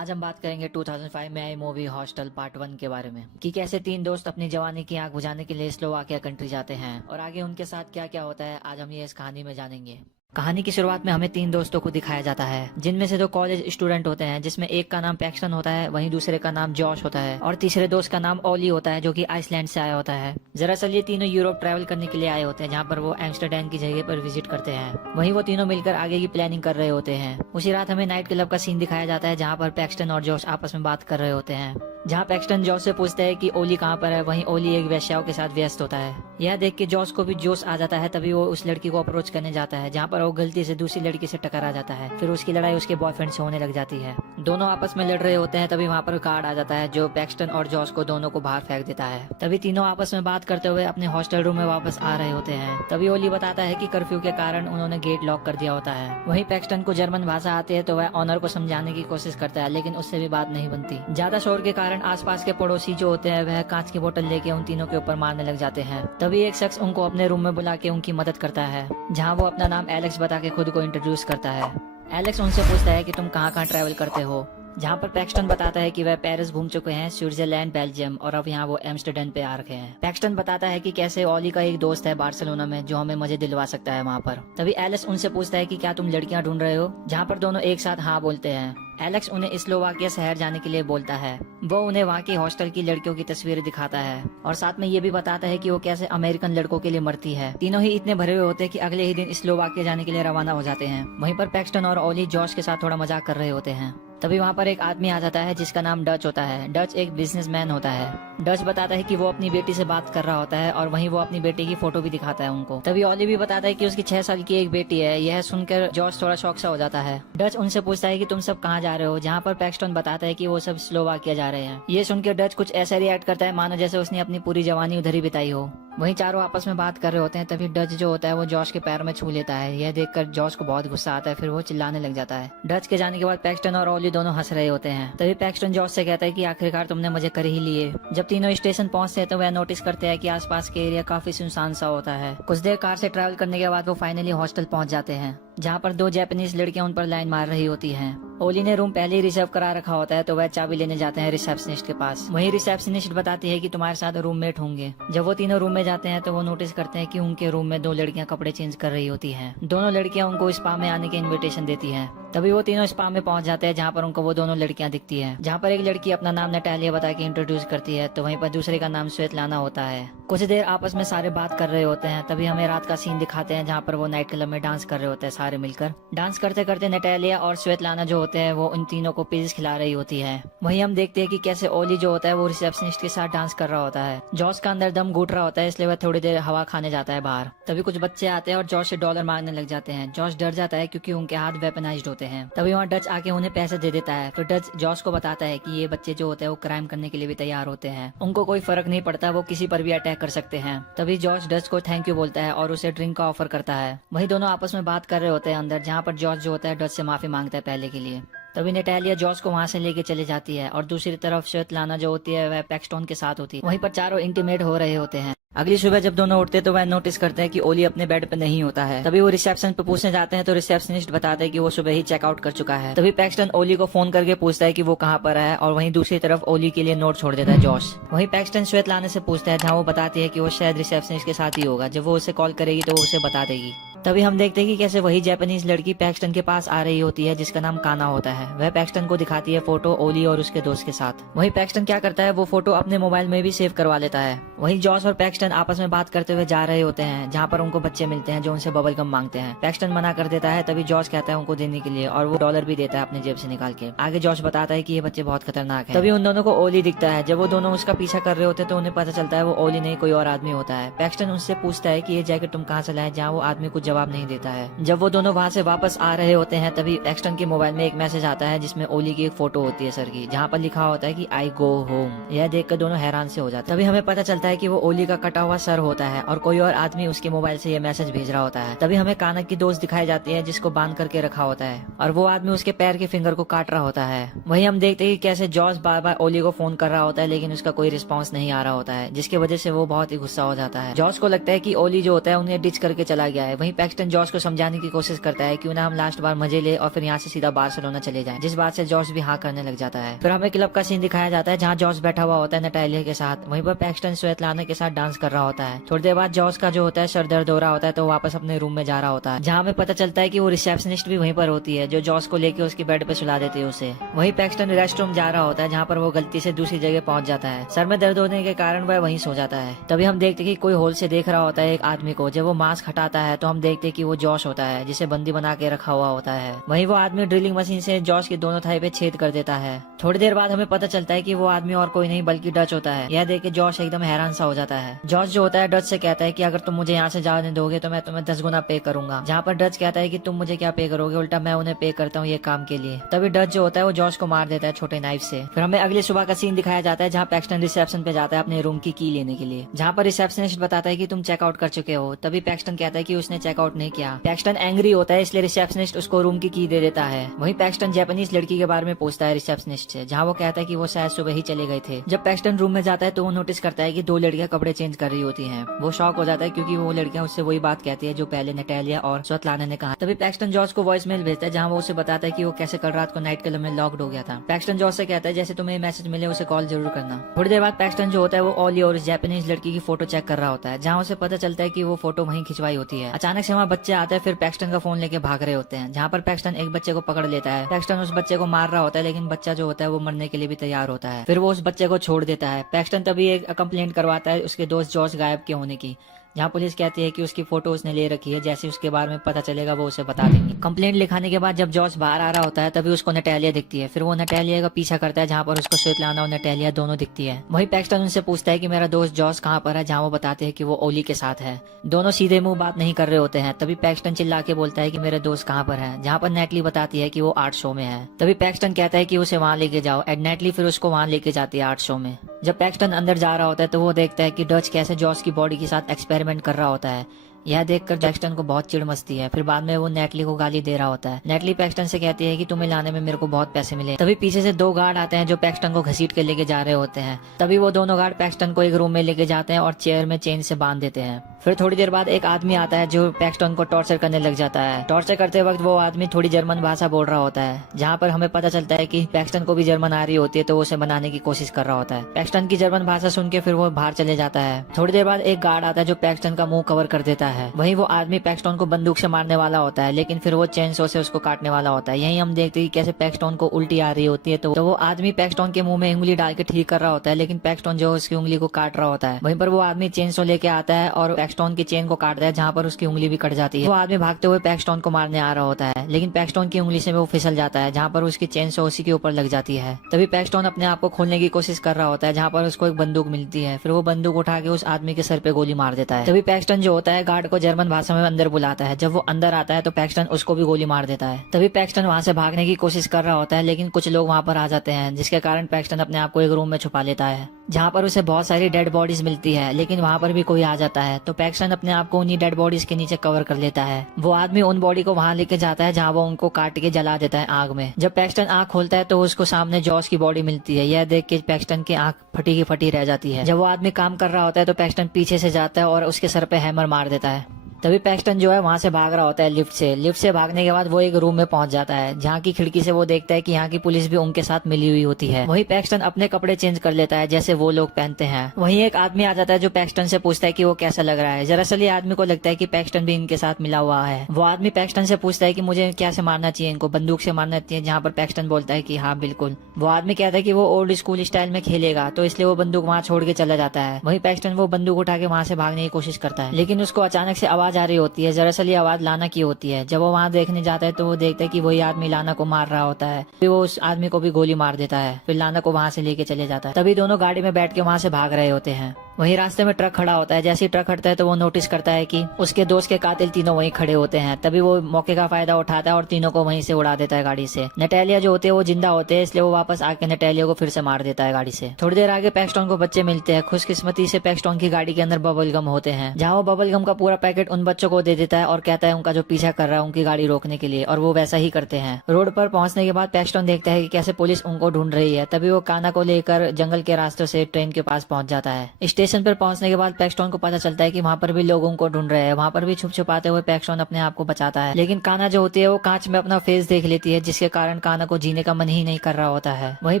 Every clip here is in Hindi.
आज हम बात करेंगे 2005 में आई मूवी हॉस्टल पार्ट 1 के बारे में कि कैसे तीन दोस्त अपनी जवानी की आग बुझाने के लिए स्लोवाकिया कंट्री जाते हैं और आगे उनके साथ क्या क्या होता है आज हम ये इस कहानी में जानेंगे। कहानी की शुरुआत में हमें तीन दोस्तों को दिखाया जाता है जिनमें से दो कॉलेज स्टूडेंट होते हैं जिसमें एक का नाम पैक्सटन होता है वहीं दूसरे का नाम जॉश होता है और तीसरे दोस्त का नाम ओली होता है जो कि आइसलैंड से आया होता है। दरअसल ये तीनों यूरोप ट्रैवल करने के लिए आए होते हैं जहाँ पर वो एम्स्टरडैम की जगह पर विजिट करते हैं। वहीं वो तीनों मिलकर आगे की प्लानिंग कर रहे होते हैं। उसी रात हमें नाइट क्लब का सीन दिखाया जाता है जहाँ पर पैक्सटन और जॉश आपस में बात कर रहे होते हैं। जहाँ पैक्सटन जॉश से पूछता है कि ओली कहाँ पर है, वहीं ओली एक वेश्याओं के साथ व्यस्त होता है। यह देख के जॉश को भी जोश आ जाता है, तभी वो उस लड़की को अप्रोच करने जाता है जहाँ पर वो गलती से दूसरी लड़की से टकरा जाता है। फिर उसकी लड़ाई उसके बॉयफ्रेंड से होने लग जाती है। दोनों आपस में लड़ रहे होते हैं तभी वहाँ पर गार्ड आ जाता है जो पैक्सटन और जॉश को दोनों को बाहर फेंक देता है। तभी तीनों आपस में बात करते हुए अपने हॉस्टल रूम में वापस आ रहे होते हैं। तभी ओली बताता है कि कर्फ्यू के कारण उन्होंने गेट लॉक कर दिया होता है। वहीं पैक्सटन को जर्मन भाषा आती है तो वह ऑनर को समझाने की कोशिश करता है लेकिन उससे भी बात नहीं बनती। ज्यादा शोर के कारण आसपास के पड़ोसी जो होते हैं वह कांच की बोतल लेके उन तीनों के ऊपर मारने लग जाते हैं। तभी एक शख्स उनको अपने रूम में बुला के उनकी मदद करता है जहाँ वो अपना नाम एलेक्स बता के खुद को इंट्रोड्यूस करता है। एलेक्स उनसे पूछता है कि तुम कहाँ कहाँ ट्रैवल करते हो, जहाँ पर पैक्सटन बताता है कि वह पेरिस घूम चुके हैं, स्विट्जरलैंड, बेल्जियम और अब यहाँ वो एम्स्टरडैम पे आ रखे हैं। पैक्सटन बताता है कि कैसे ओली का एक दोस्त है बार्सिलोना में जो हमें मजे दिलवा सकता है वहाँ पर। तभी एलेक्स उनसे पूछता है कि क्या तुम लड़कियाँ ढूंढ रहे हो, जहाँ पर दोनों एक साथ हाँ बोलते हैं। एलेक्स उन्हें स्लोवाकिया शहर जाने के लिए बोलता है। वो उन्हें वहाँ की हॉस्टल की लड़कियों की तस्वीरें दिखाता है और साथ में ये भी बताता है कि वो कैसे अमेरिकन लड़कों के लिए मरती है। तीनों ही इतने भरे हुए होते हैं कि अगले ही दिन स्लोवाकिया जाने के लिए रवाना हो जाते हैं। वहीं पर पैक्सटन और ओली जॉश के साथ थोड़ा मजाक कर रहे होते हैं। तभी वहाँ पर एक आदमी आ जाता है जिसका नाम डच होता है। डच एक बिजनेसमैन होता है। डच बताता है कि वो अपनी बेटी से बात कर रहा होता है और वहीं वो अपनी बेटी की फोटो भी दिखाता है उनको। तभी ओली भी बताता है कि उसकी 6 साल की एक बेटी है। यह सुनकर जॉश थोड़ा शौक सा हो जाता है। डच उनसे पूछता है कि तुम सब कहाँ जा रहे हो, जहाँ पर पैक्सटन बताता है कि वो सब स्लोवाकिया जा रहे हैं। ये सुनकर डच कुछ ऐसा रिएक्ट करता है मानो जैसे उसने अपनी पूरी जवानी उधर ही बिताई हो। वहीं चारों आपस में बात कर रहे होते हैं तभी डच जो होता है वो जॉश के पैर में छू लेता है। यह देखकर जॉश को बहुत गुस्सा आता है, फिर वो चिल्लाने लग जाता है। डच के जाने के बाद पैक्सटन और ओली दोनों हंस रहे होते हैं। तभी पैक्सटन जॉश से कहता है कि आखिरकार तुमने मुझे कर ही लिए। जब तीनों स्टेशन पहुंचते हैं तो वह नोटिस करते हैं कि आसपास के एरिया काफी सुनसान सा होता है। कुछ देर कार से ट्रैवल करने के बाद वो फाइनली हॉस्टल पहुंच जाते हैं जहाँ पर 2 जापानीज लड़कियां उन पर लाइन मार रही होती हैं। ओली ने रूम पहले ही रिजर्व करा रखा होता है तो वह चाबी लेने जाते हैं रिसेप्शनिस्ट के पास। वहीं रिसेप्शनिस्ट बताती है कि तुम्हारे साथ रूममेट होंगे। जब वो तीनों रूम में जाते हैं तो वो नोटिस करते हैं कि उनके रूम में 2 लड़कियां कपड़े चेंज कर रही होती हैं। दोनों लड़कियां उनको स्पा में आने की इन्विटेशन देती हैं। तभी वो तीनों स्पा में पहुंच जाते हैं जहाँ पर उनको वो दोनों लड़कियां दिखती हैं। जहाँ पर एक लड़की अपना नाम नटालिया बता के इंट्रोड्यूस करती है तो वहीं पर दूसरे का नाम स्वेतलाना होता है। कुछ देर आपस में सारे बात कर रहे होते हैं तभी हमें रात का सीन दिखाते हैं जहाँ पर वो नाइट क्लब में डांस कर रहे होते हैं सारे मिलकर। डांस करते करते नटालिया और स्वेतलाना जो होते हैं वो उन तीनों को पिज़्ज़ा खिला रही होती है। वहीं हम देखते हैं कि कैसे ओली जो होता है वो रिसेप्शनिस्ट के साथ डांस कर रहा होता है। जॉश का अंदर दम घुट रहा होता है इसलिए वह थोड़ी देर हवा खाने जाता है बाहर। तभी कुछ बच्चे आते हैं और जॉश से डॉलर मांगने लग जाते हैं। जॉश डर जाता है क्योंकि उनके हाथ वेपनाइज्ड होते हैं। तभी वहाँ डच आके उन्हें पैसे दे देता है। फिर डच जॉश को बताता है कि ये बच्चे जो होते हैं वो क्राइम करने के लिए भी तैयार होते हैं, उनको कोई फर्क नहीं पड़ता, वो किसी पर भी अटैक कर सकते हैं। तभी जॉश डच को थैंक यू बोलता है और उसे ड्रिंक का ऑफर करता है। वहीं दोनों आपस में बात कर रहे होते हैं अंदर जहाँ पर जॉश जो होता है डच से माफी मांगता है पहले के लिए। तभी नटालिया जॉश को वहाँ से लेके चले जाती है और दूसरी तरफ स्वेतलाना जो होती है वह पैक्सटन के साथ होती है। वहीं पर चारों इंटीमेट हो रहे होते हैं। अगली सुबह जब दोनों उठते तो वह नोटिस करते हैं कि ओली अपने बेड पे नहीं होता है। तभी वो रिसेप्शन पे पूछने जाते हैं तो रिसेप्शनिस्ट बताते हैं कि वो सुबह ही चेकआउट कर चुका है। तभी पैक्सटन ओली को फोन करके पूछता है कि वो कहाँ पर है और वहीं दूसरी तरफ ओली के लिए नोट छोड़ देता है जॉश। वहीं पैक्सटन स्वेतलाना से पूछता है जहाँ वो बताती है कि वो शायद रिसेप्शनिस्ट के साथ ही होगा। जब वो उसे कॉल करेगी तो वो उसे बता देगी। तभी हम देखते हैं कि कैसे वही जापानीज लड़की पैक्सटन के पास आ रही होती है जिसका नाम काना होता है। वह पैक्सटन को दिखाती है फोटो ओली और उसके दोस्त के साथ। वहीं पैक्सटन क्या करता है वो फोटो अपने मोबाइल में भी सेव करवा लेता है। वहीं जॉश और पैक्सटन आपस में बात करते हुए जा रहे होते हैं जहाँ पर उनको बच्चे मिलते हैं जो उनसे बबल गम मांगते हैं। पैक्सटन मना कर देता है तभी जॉश कहता है उनको देने के लिए और वो डॉलर भी देता है अपनी जेब से निकाल के। आगे जॉश बताता है कि ये बच्चे बहुत खतरनाक है। तभी उन दोनों को ओली दिखता है। जब वो दोनों उसका पीछा कर रहे होते हैं तो उन्हें पता चलता है वो ओली नहीं कोई और आदमी होता है। पैक्सटन उनसे पूछता है कि ये जैकेट तुम कहाँ से लाए, जहाँ वो आदमी कुछ जवाब नहीं देता है। जब वो दोनों वहाँ से वापस आ रहे होते हैं तभी पैक्सटन के मोबाइल में एक मैसेज आता है जिसमें ओली की एक फोटो होती है सर की, जहाँ पर लिखा होता है कि आई गो होम। यह देखकर दोनों हैरान से हो जाते हैं। तभी हमें पता चलता है कि वो ओली का कटा हुआ सर होता है और कोई और आदमी उसके मोबाइल से यह मैसेज भेज रहा होता है। तभी हमें कानक की दोस्त दिखाई जाती है जिसको बांध करके रखा होता है और वो आदमी उसके पैर के फिंगर को काट रहा होता है। वहीं हम देखते हैं कि कैसे जॉश बार बार ओली को फोन कर रहा होता है लेकिन उसका कोई रिस्पॉन्स नहीं आ रहा होता है, जिसकी वजह से वो बहुत ही गुस्सा हो जाता है। जॉश को लगता है कि ओली जो होता है उन्हें डिच करके चला गया है। वहीं पैक्सटन जॉर्ज को समझाने की कोशिश करता है क्यों ना हम लास्ट बार मजे ले और फिर यहाँ से सीधा बार्सिलोना चले जाएं, जिस बात से जॉर्ज भी हाँ करने लग जाता है। फिर हमें क्लब का सीन दिखाया जाता है जहाँ जॉर्ज बैठा हुआ होता है नटालिया के साथ। वहीं पर पैक्सटन स्वेतलाना के साथ डांस कर रहा होता है। थोड़ी देर बाद जॉर्ज का जो होता है सर दर्द हो रहा होता है तो वापस अपने रूम में जा रहा होता है, जहाँ हमें पता चलता है कि वो रिसेप्शनिस्ट भी वहीं पर होती है जो जॉर्ज को लेकर उसकी बेड पे सुला देती है उसे। वहीं पैक्सटन रेस्ट रूम जा रहा होता है जहाँ पर वो गलती से दूसरी जगह पहुंच जाता है। सर में दर्द होने के कारण वह वहीं सो जाता है। तभी हम देखते कि कोई होल से देख रहा होता है एक आदमी को। जब वो मास्क हटाता है तो हम देखते कि वो जॉश होता है जिसे बंदी बना के रखा हुआ होता है। वहीं वो आदमी ड्रिलिंग मशीन से जॉश की दोनों थाई पे छेद कर देता है। थोड़ी देर बाद हमें पता चलता है कि वो आदमी और कोई नहीं बल्कि डच होता है। यह देख के जॉश एकदम हैरान सा हो जाता है। जॉश जो होता है डच से कहता है कि अगर तुम मुझे यहाँ से जाने दोगे तो मैं तुम्हें 10 गुना पे करूंगा। जहाँ पर डच कहता है कि तुम मुझे क्या पे करोगे, उल्टा मैं उन्हें पे करता हूँ ये काम के लिए। तभी डच जो होता है वो जॉश को मार देता है छोटे नाइफ से। फिर हमें अगली सुबह का सीन दिखाया जाता है जहाँ पैक्सटन रिसेप्शन पे जाता है अपने रूम की लेने के लिए, जहाँ पर रिसेप्शनिस्ट बताता है कि तुम चेकआउट कर चुके हो। तभी पैक्सटन कहता है कि उसने चेकआउट नहीं किया। पैक्सटन एंग्री होता है इसलिए रिसेप्शनिस्ट उसको रूम की दे देता है। वहीं पैक्सटन जापानीज लड़की के बारे में पूछता है रिसेप्शनिस्ट से, जहाँ वो कहता है कि वो शायद सुबह ही चले गए थे। जब पैक्सटन रूम में जाता है तो वो नोटिस करता है कि 2 लड़कियां कपड़े चेंज कर रही होती हैं। वो शॉक हो जाता है क्योंकि वो लड़कियां उससे वही बात कहती है जो पहले नटालिया और स्वेतलाना ने कहा। तभी पैक्सटन जॉर्ज को वॉइस मेल भेजता है जहाँ वो उसे बताता है कि वो कैसे कल रात को नाइट क्लब में लॉक्ड हो गया था। पैक्सटन जॉर्ज से कहता है जैसे तुम्हें मैसेज मिले उसे कॉल जरूर करना। थोड़ी देर बाद पैक्सटन जो होता है वो ऑली और जापानीज लड़की की फोटो चेक कर रहा होता है, जहाँ उसे पता चलता है कि वो फोटो वहीं खिंचवाई होती है। अचानक से वहाँ बच्चे आते हैं, फिर पैक्सटन का फोन लेके भाग रहे होते हैं, जहाँ पर पैक्सटन एक बच्चे को पकड़ लेता है। पैक्सटन उस बच्चे को मार रहा होता है लेकिन बच्चा जो होता है वो मरने के लिए भी तैयार होता है। फिर वो उस बच्चे को छोड़ देता है। पैक्सटन तभी एक कंप्लेंट करवाता है उसके दोस्त जॉर्ज गायब के होने की, जहाँ पुलिस कहती है कि उसकी फोटो उसने ले रखी है, जैसे उसके बारे में पता चलेगा वो उसे बता देंगे। कंप्लेंट लिखाने के बाद जब जॉर्ज बाहर आ रहा होता है तभी उसको नटालिया दिखती है। फिर वो नटालिया का पीछा करता है जहाँ पर उसको स्वेतलाना और नटालिया दोनों दिखती है। वहीं पैक्सटन उनसे पूछता है कि मेरा दोस्त जॉर्ज कहाँ पर है, जहाँ वो बताते हैं कि वो ओली के साथ है। दोनों सीधे मुंह बात नहीं कर रहे होते हैं। तभी पैक्सटन चिल्ला के बोलता है कि मेरे दोस्त कहाँ पर है, जहाँ पर नेटली बताती है कि वो आर्ट शो में है। तभी पैक्सटन कहता है कि उसे वहाँ लेके जाओ। एड नेटली फिर उसको वहाँ लेके जाती है आर्ट शो में। जब पैक्सटन अंदर जा रहा होता है तो वो देखता है कि डच कैसे जॉर्ज की बॉडी के साथ एक्सपेरिमेंट कर रहा होता है। यह देखकर पैक्सटन को बहुत चिढ़ मचती है। फिर बाद में वो नेटली को गाली दे रहा होता है। नेटली पैक्सटन से कहती है कि तुम्हें लाने में मेरे को बहुत पैसे मिले। तभी पीछे से 2 गार्ड आते हैं जो पैक्सटन को घसीट के लेके जा रहे होते हैं। तभी वो दोनों गार्ड पैक्सटन को एक रूम में लेके जाते हैं और चेयर में चेन से बांध देते हैं। फिर थोड़ी देर बाद एक आदमी आता है जो पैक्सटन को टॉर्चर करने लग जाता है। टॉर्चर करते वक्त वो आदमी थोड़ी जर्मन भाषा बोल रहा होता है, जहाँ पर हमें पता चलता है कि पैक्सटन को भी जर्मन आ रही होती है तो वो उसे बनाने की कोशिश कर रहा होता है। पैक्सटन की जर्मन भाषा सुन के फिर वो बाहर चले जाता है। थोड़ी देर बाद एक गार्ड आता है जो पैक्सटन का मुंह कवर कर देता है। वहीं वो आदमी पैक्सटन को बंदूक से मारने वाला होता है लेकिन फिर वो चेन सो से उसको काटने वाला होता है। यही हम देखते हैं कि कैसे पैक्सटन को उल्टी आ रही होती है तो वो आदमी पैक्सटन के मुंह में उंगली डाल के ठीक कर रहा होता है, लेकिन पैक्सटन जो उसकी उंगली को काट रहा होता है। वहीं पर वो आदमी चेन सो लेके आता है और पैक्सटन की चेन को काटता है, जहाँ पर उसकी उंगली भी कट जाती है। वो आदमी भागते हुए पैक्सटन को मारने आ रहा होता है लेकिन पैक्सटन की उंगली से वो फिसल जाता है, जहाँ पर उसकी चेन सो उसी के ऊपर लग जाती है। तभी पैक्सटन अपने आप को खोलने की कोशिश कर रहा होता है, जहाँ पर उसको एक बंदूक मिलती है। फिर वो बंदूक उठा के उस आदमी के सर पे गोली मार देता है। तभी पैक्सटन जो होता है गार्ड को जर्मन भाषा में अंदर बुलाता है। जब वो अंदर आता है तो पैक्सटन उसको भी गोली मार देता है। तभी पैक्सटन वहाँ से भागने की कोशिश कर रहा होता है लेकिन कुछ लोग वहाँ पर आ जाते हैं, जिसके कारण पैक्सटन अपने आप को एक रूम में छुपा लेता है, जहाँ पर उसे बहुत सारी डेड बॉडीज मिलती है। लेकिन वहाँ पर भी कोई आ जाता है तो पैक्सटन अपने आप को उन्हीं डेड बॉडीज के नीचे कवर कर लेता है। वो आदमी उन बॉडी को वहाँ लेके जाता है जहाँ वो उनको काट के जला देता है आग में। जब पैक्सटन आँख खोलता है तो उसको सामने जॉर्ज की बॉडी मिलती है। यह देख के पैक्सटन की आँख फटी की फटी रह जाती है। जब वो आदमी काम कर रहा होता है तो पैक्सटन पीछे से जाता है और उसके सर पे हैमर मार देता है। तभी पैक्सटन जो है वहाँ से भाग रहा होता है लिफ्ट से भागने के बाद वो एक रूम में पहुंच जाता है, जहाँ की खिड़की से वो देखता है कि यहाँ की पुलिस भी उनके साथ मिली हुई होती है। वहीं पैक्सटन अपने कपड़े चेंज कर लेता है जैसे वो लोग पहनते हैं। वहीं एक आदमी आ जाता है जो पैक्सटन से पूछता है कि वो कैसा लग रहा है। दरअसल ये आदमी को लगता है कि पैक्सटन भी इनके साथ मिला हुआ है। वो आदमी पैक्सटन से पूछता है कि मुझे क्या से मारना चाहिए, इनको बंदूक से मारना चाहिए, जहाँ पर पैक्सटन बोलता है कि हाँ बिल्कुल। वो आदमी कहता है कि वो ओल्ड स्कूल स्टाइल में खेलेगा तो इसलिए वो बंदूक वहाँ छोड़ के चला जाता है। वहीं पैक्सटन वो बंदूक उठा के वहाँ से भागने की कोशिश करता है लेकिन उसको अचानक से आवाज आ रही होती है। दरअसल ये आवाज लाना की होती है। जब वो वहाँ देखने जाता है तो वो देखता है कि वही आदमी लाना को मार रहा होता है। फिर वो उस आदमी को भी गोली मार देता है। फिर लाना को वहाँ से लेके चले जाता है। तभी दोनों गाड़ी में बैठ के वहाँ से भाग रहे होते हैं। वहीं रास्ते में ट्रक खड़ा होता है। जैसे ही ट्रक हटता है तो वो नोटिस करता है कि उसके दोस्त के कातिल तीनों वहीं खड़े होते हैं। तभी वो मौके का फायदा उठाता है और तीनों को वहीं से उड़ा देता है गाड़ी से। नटालिया जो होते हैं वो जिंदा होते हैं, इसलिए वो वापस आके नटालिया को फिर से मार देता है गाड़ी से। थोड़ी देर आगे पैक्सटन को बच्चे मिलते हैं। खुशकिस्मती से पैक्सटन की गाड़ी के अंदर बबल गम होते हैं, जहाँ वो बबल गम का पूरा पैकेट उन बच्चों को दे देता है और कहता है उनका जो पीछा कर रहा है उनकी गाड़ी रोकने के लिए, और वो वैसा ही करते हैं। रोड पर पहुंचने के बाद पैक्सटन देखता है कि कैसे पुलिस उनको ढूंढ रही है। तभी वो काना को लेकर जंगल के रास्ते से ट्रेन के पास पहुंच जाता है। स्टेशन स्टेशन पर पहुंचने के बाद पैक्सटोन को पता चलता है कि वहाँ पर भी लोगों को ढूंढ रहे हैं। वहाँ पर भी छुप छुपाते हुए पैक्सटोन अपने आप को बचाता है, लेकिन काना जो होती है वो कांच में अपना फेस देख लेती है, जिसके कारण काना को जीने का मन ही नहीं कर रहा होता है। वहीं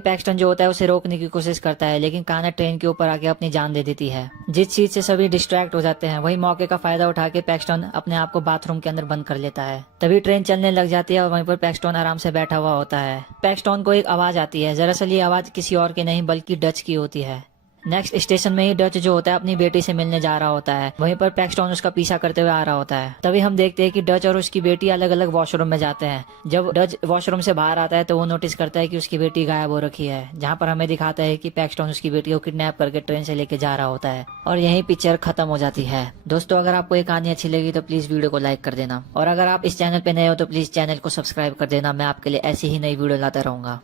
पैक्सटोन जो होता है उसे रोकने की कोशिश करता है, लेकिन काना ट्रेन के ऊपर आके अपनी जान दे देती है, जिस चीज से सभी डिस्ट्रैक्ट हो जाते हैं। वही मौके का फायदा उठा के पैक्सटोन अपने आप को बाथरूम के अंदर बंद कर लेता है। तभी ट्रेन चलने लग जाती है और वहीं पर पैक्सटोन आराम से बैठा हुआ होता है। पैक्सटोन को एक आवाज आती है, दरअसल ये आवाज किसी और की नहीं बल्कि डच की होती है। नेक्स्ट स्टेशन में ही डच जो होता है अपनी बेटी से मिलने जा रहा होता है। वहीं पर पैक्सटोन उसका पीछा करते हुए आ रहा होता है। तभी हम देखते हैं कि डच और उसकी बेटी अलग अलग वॉशरूम में जाते हैं। जब डच वॉशरूम से बाहर आता है तो वो नोटिस करता है कि उसकी बेटी गायब हो रखी है, जहाँ पर हमें दिखाता है कि पैक्सटोन उसकी बेटी को किडनैप करके ट्रेन से लेके जा रहा होता है। और यही पिक्चर खत्म हो जाती है। दोस्तों, अगर आपको ये कहानी अच्छी लगी तो प्लीज वीडियो को लाइक कर देना, और अगर आप इस चैनल पे नए हो तो प्लीज चैनल को सब्सक्राइब कर देना। मैं आपके लिए ऐसी ही नई वीडियो लाता रहूंगा।